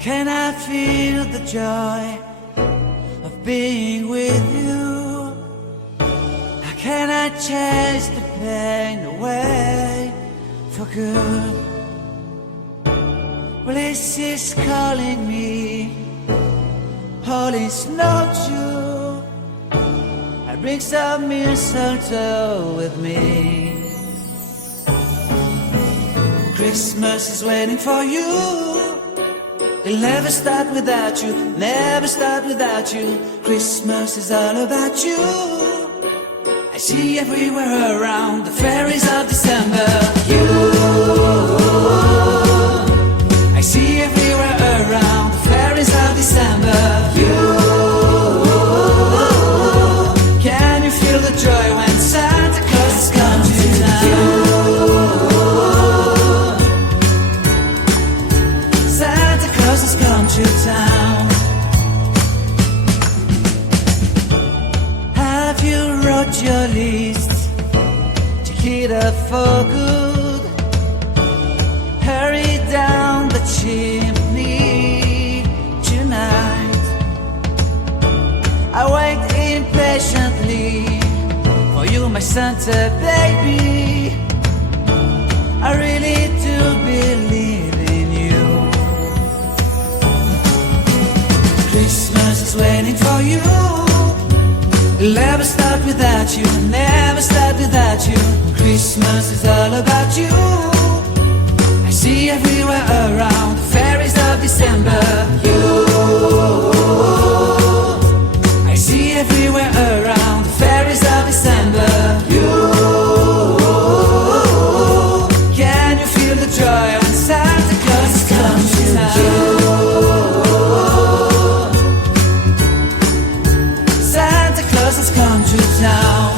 can I feel the joy of being with you? How can I chase the pain away for good? Well, this is calling me, all is not true. I bring some mistletoe with me. Christmas is waiting for you. It'll never start without you, never start without you. Christmas is all about you. I see everywhere around the fairies of December. You, I see everywhere around the fairies of December. You, can you feel the joy when Santa Claus has come to town? Santa Claus has come to town. Have you wrote your list to hit up for good? Hurry down the chimney tonight. I wait impatiently for you, my Santa baby. I really do believe in you. Christmas is waiting for you. It'll never start without you, never start without you. Christmas is all about you. I see everywhere around the fairies of December. You, I see everywhere around the fairies of December. You, can you feel the joy when Santa Claus has come to town? Santa Claus has come to town.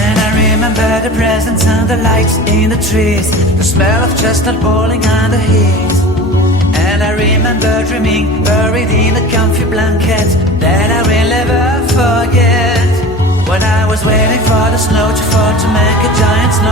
And I remember the presents and the lights in the trees, the smell of chestnut boiling on the heat. And I remember dreaming, buried in a comfy blanket that I will never forget. When I was waiting for the snow to fall to make a giant snow